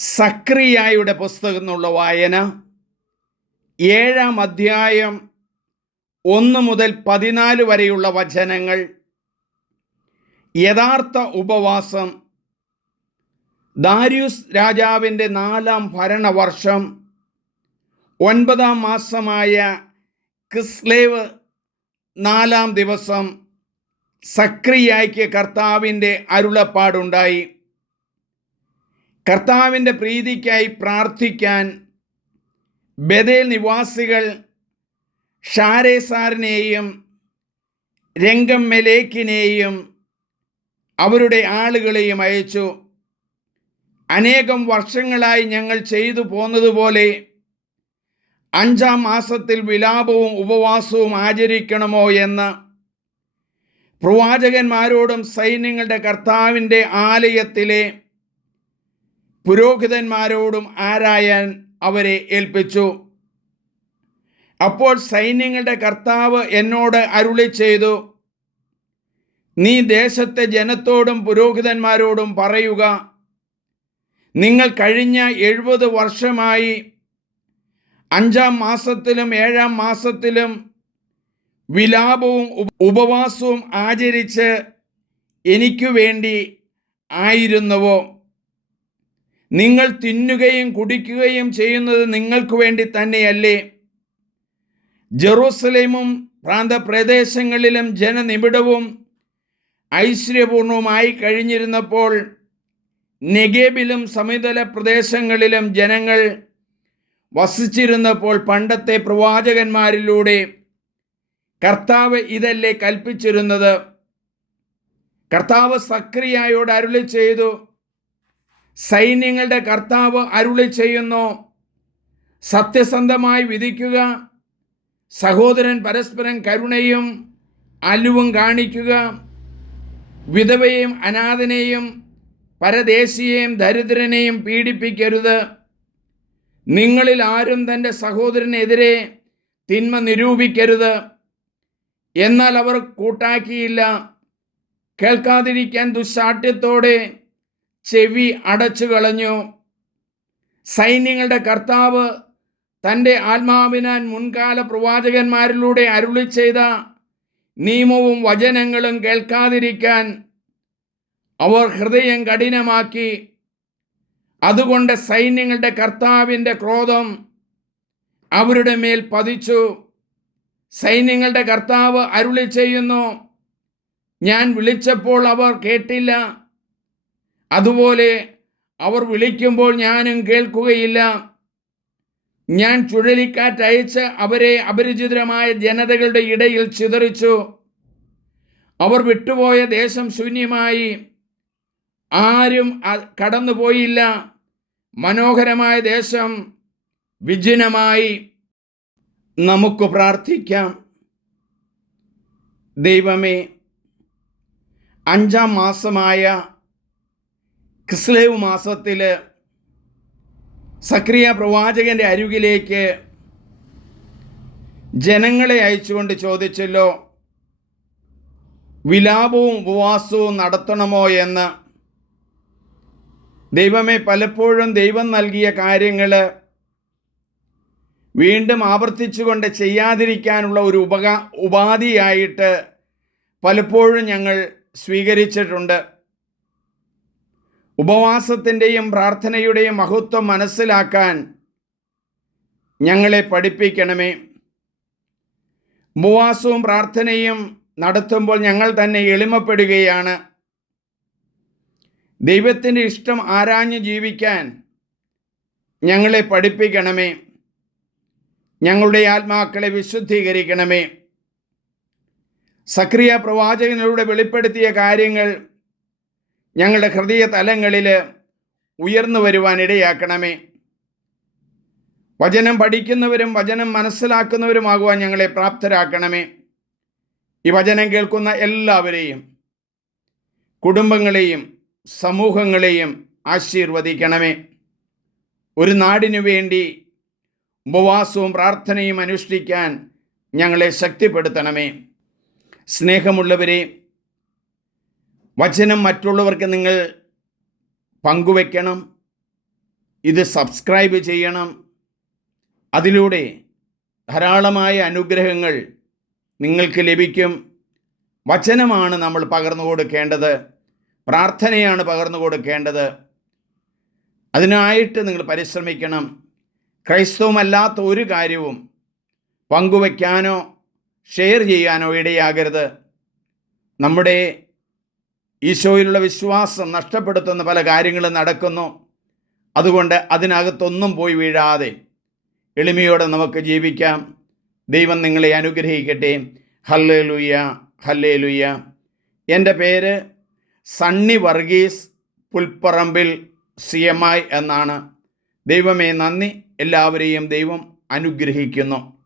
സക്രിയായുടെ പുസ്തകം എന്നുള്ള വായന ഏഴാം അധ്യായം ഒന്ന് മുതൽ പതിനാല് വരെയുള്ള വചനങ്ങൾ യഥാർത്ഥ ഉപവാസം ദാരിയുസ് രാജാവിന്റെ നാലാം ഭരണവർഷം ഒൻപതാം മാസമായ ക്രിസ്ലേവ് നാലാം ദിവസം സക്രിയായ്ക്ക് കർത്താവിന്റെ അരുളപ്പാടുണ്ടായി. കർത്താവിന്റെ പ്രീതിക്കായി പ്രാർത്ഥിക്കാൻ ബദേൽ നിവാസികൾ ഷാരേസാറിനെയും രംഗം മെലേക്കിനെയും അവരുടെ ആളുകളെയും അയച്ചു. അനേകം വർഷങ്ങളായി ഞങ്ങൾ ചെയ്തു പോന്നതുപോലെ അഞ്ചാം മാസത്തിൽ വിലാപവും ഉപവാസവും ആചരിക്കണമോ എന്ന് പ്രവാചകന്മാരോടും സൈന്യങ്ങളുടെ കർത്താവിന്റെ ആലയത്തിലെ പുരോഹിതന്മാരോടും ആരായാൻ അവരെ ഏൽപ്പിച്ചു. അപ്പോൾ സൈന്യങ്ങളുടെ കർത്താവ് എന്നോട് അരുളി ചെയ്തു നീ ദേശത്തെ ജനത്തോടും പുരോഹിതന്മാരോടും പറയുക നിങ്ങൾ കഴിഞ്ഞ എഴുപത് വർഷമായി അഞ്ചാം മാസത്തിലും ഏഴാം മാസത്തിലും വിലാപവും ഉപവാസവും ആചരിച്ച് എനിക്കു വേണ്ടി ആയിരുന്നുവോ? നിങ്ങൾ തിന്നുകയും കുടിക്കുകയും ചെയ്യുന്നത് നിങ്ങൾക്ക് വേണ്ടി തന്നെയല്ലേ? ജെറൂസലേമും പ്രാന്തപ്രദേശങ്ങളിലും ജനനിബിഡവും ഐശ്വര്യപൂർണവുമായി കഴിഞ്ഞിരുന്നപ്പോൾ നെഗേബിലും സമതല പ്രദേശങ്ങളിലും ജനങ്ങൾ വസിച്ചിരുന്നപ്പോൾ പണ്ടത്തെ പ്രവാചകന്മാരിലൂടെ കർത്താവ് ഇതല്ലേ കൽപ്പിച്ചിരുന്നത്? കർത്താവ് സക്രിയായോട് അരുളി ചെയ്തു സൈന്യങ്ങളുടെ കർത്താവ് അരുളി ചെയ്യുന്നു. സത്യസന്ധമായി വിധിക്കുക. സഹോദരൻ പരസ്പരം കരുണയും അലുവും കാണിക്കുക. വിധവയെയും അനാഥനെയും പരദേശിയെയും ദരിദ്രനെയും പീഡിപ്പിക്കരുത്. നിങ്ങളിൽ ആരും തന്റെ സഹോദരനെതിരെ തിന്മ നിരൂപിക്കരുത്. എന്നാൽ അവർ കൂട്ടാക്കിയില്ല. കേൾക്കാതിരിക്കാൻ ദുശാഠ്യത്തോടെ ചെവി അടച്ചു കളഞ്ഞു. സൈന്യങ്ങളുടെ കർത്താവ് തന്റെ ആത്മാവിനാൻ മുൻകാല പ്രവാചകന്മാരിലൂടെ അരുളി ചെയ്ത നിയമവും വചനങ്ങളും കേൾക്കാതിരിക്കാൻ അവർ ഹൃദയം കഠിനമാക്കി. അതുകൊണ്ട് സൈന്യങ്ങളുടെ കർത്താവിന്റെ ക്രോധം അവരുടെ മേൽ പതിച്ചു. സൈന്യങ്ങളുടെ കർത്താവ് അരുളി ചെയ്യുന്നു ഞാൻ വിളിച്ചപ്പോൾ അവർ കേട്ടില്ല. അതുപോലെ അവർ വിളിക്കുമ്പോൾ ഞാനും കേൾക്കുകയില്ല. ഞാൻ ചുഴലിക്കാറ്റ് അയച്ച് അവരെ അപരിചിതരമായ ജനതകളുടെ ഇടയിൽ ചിതറിച്ചു. അവർ വിട്ടുപോയ ദേശം ശൂന്യമായി. ആരും കടന്നുപോയില്ല. മനോഹരമായ ദേശം വിജനമായി. നമുക്ക് പ്രാർത്ഥിക്കാം. ദൈവമേ അഞ്ചാം മാസമായ ക്രിസ്ലേവ് മാസത്തിൽ സക്രിയ പ്രവാചകന്റെ അരികിലേക്ക് ജനങ്ങളെ അയച്ചുകൊണ്ട് ചോദിച്ചല്ലോ വിലാപവും ഉപവാസവും നടത്തണമോ എന്ന്. ദൈവമേ പലപ്പോഴും ദൈവം നൽകിയ കാര്യങ്ങൾ വീണ്ടും ആവർത്തിച്ചുകൊണ്ട് ചെയ്യാതിരിക്കാനുള്ള ഒരു ഉപകാ ഉപാധിയായിട്ട് പലപ്പോഴും ഞങ്ങൾ സ്വീകരിച്ചിട്ടുണ്ട്. ഉപവാസത്തിന്റെയും പ്രാർത്ഥനയുടെയും മഹത്വം മനസ്സിലാക്കാൻ ഞങ്ങളെ പഠിപ്പിക്കണമേ. ഉപവാസവും പ്രാർത്ഥനയും നടത്തുമ്പോൾ ഞങ്ങൾ തന്നെ എളിമപ്പെടുകയാണ്. ദൈവത്തിന്റെ ഇഷ്ടം ആരാഞ്ഞു ജീവിക്കാൻ ഞങ്ങളെ പഠിപ്പിക്കണമേ. ഞങ്ങളുടെ ആത്മാക്കളെ വിശുദ്ധീകരിക്കണമേ. സക്രിയ പ്രവാചകനിലൂടെ വെളിപ്പെടുത്തിയ കാര്യങ്ങൾ ഞങ്ങളുടെ ഹൃദയ തലങ്ങളിൽ ഉയർന്നു വരുവാനിടയാക്കണമേ വചനം പഠിക്കുന്നവരും വചനം മനസ്സിലാക്കുന്നവരുമാകുവാൻ ഞങ്ങളെ പ്രാപ്തരാക്കണമേ. ഈ വചനം കേൾക്കുന്ന എല്ലാവരെയും കുടുംബങ്ങളെയും സമൂഹങ്ങളെയും ആശീർവദിക്കണമേ. ഒരു നാടിനു വേണ്ടി ഉപവാസവും പ്രാർത്ഥനയും അനുഷ്ഠിക്കാൻ ഞങ്ങളെ ശക്തിപ്പെടുത്തണമേ. സ്നേഹമുള്ളവരെ വചനം മറ്റുള്ളവർക്ക് നിങ്ങൾ പങ്കുവെക്കണം. ഇത് സബ്സ്ക്രൈബ് ചെയ്യണം. അതിലൂടെ ധാരാളമായ അനുഗ്രഹങ്ങൾ നിങ്ങൾക്ക് ലഭിക്കും. വചനമാണ് നമ്മൾ പകർന്നു കൊടുക്കേണ്ടത്. പ്രാർത്ഥനയാണ് പകർന്നു കൊടുക്കേണ്ടത്. അതിനായിട്ട് നിങ്ങൾ പരിശ്രമിക്കണം. ക്രൈസ്തവമല്ലാത്ത ഒരു കാര്യവും പങ്കുവയ്ക്കാനോ ഷെയർ ചെയ്യാനോ ഇടയാകരുത്. നമ്മുടെ ഈശോയിലുള്ള വിശ്വാസം നഷ്ടപ്പെടുത്തുന്ന പല കാര്യങ്ങളും നടക്കുന്നു. അതുകൊണ്ട് അതിനകത്തൊന്നും പോയി വീഴാതെ എളിമയോടെ നമുക്ക് ജീവിക്കാം. ദൈവം നിങ്ങളെ അനുഗ്രഹിക്കട്ടെ. ഹല്ലേ ലുയ്യ ഹല്ലേ ലുയ്യ എന്റെ പേര് Sunny Varghese Pulpparambil C M I എന്നാണ്. ദൈവമേ നന്ദി. എല്ലാവരെയും ദൈവം അനുഗ്രഹിക്കുന്നു.